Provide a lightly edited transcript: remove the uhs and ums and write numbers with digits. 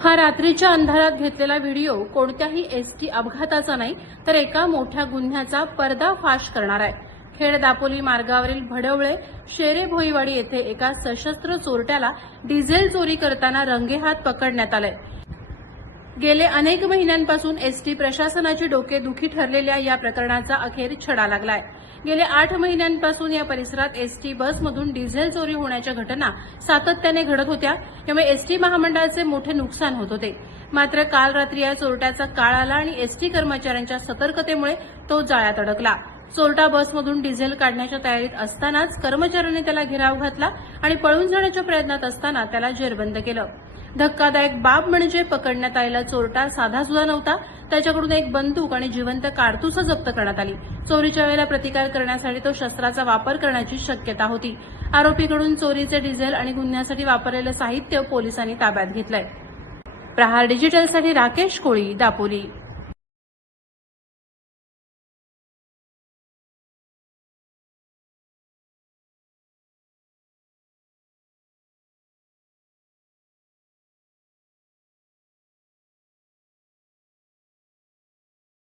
हा रात्रीच्या अंधारात घेतलेला व्हिडिओ कोणत्याही एसटी अपघाताचा नाही तर एका मोठ्या गुन्ह्याचा पर्दाफाश करणार आहे। खेड दापोली मार्गावरील भडवळे शेरे भोईवाडी येथे एका सशस्त्र चोरट्याला डिझेल चोरी करताना रंगेहात पकडण्यात आले। गेले अनेक महिन्यांपासून एसटी प्रशासनाची डोकेदुखी ठरलेल्या या प्रकरणाचा अखेर छडा लागलाय। गेले 8 महिन्यांपासून या परिसरात एसटी बसमधून डिझेल चोरी होण्याच्या घटना सातत्याने घडत होत्या, त्यामुळे एसटी महामंडळाचे मोठे नुकसान होत होते। मात्र काल रात्री या चोरट्याचा काळ आला आणि एसटी कर्मचाऱ्यांच्या सतर्कतेमुळे तो जाळ्यात अडकला। चोरटा बसमधून डिझेल काढण्याच्या तयारीत असतानाच कर्मचाऱ्यांनी त्याला घेराव घातला आणि पळून जाण्याच्या प्रयत्नात असताना त्याला जेरबंद केलं। धक्कादायक बाब म्हणजे पकडण्यात आलेला चोरटा साधा सुद्धा नव्हता, त्याच्याकडून एक बंदूक आणि जिवंत कारतूस जप्त करण्यात आली। चोरीच्या वेळेला प्रतिकार करण्यासाठी तो शस्त्राचा वापर करण्याची शक्यता होती। आरोपीकडून चोरीचे डिझेल आणि गुन्ह्यासाठी वापरलेलं साहित्य पोलिसांनी ताब्यात घेतलंय। प्रहार डिजिटलसाठी राकेश कोळी, दापोली।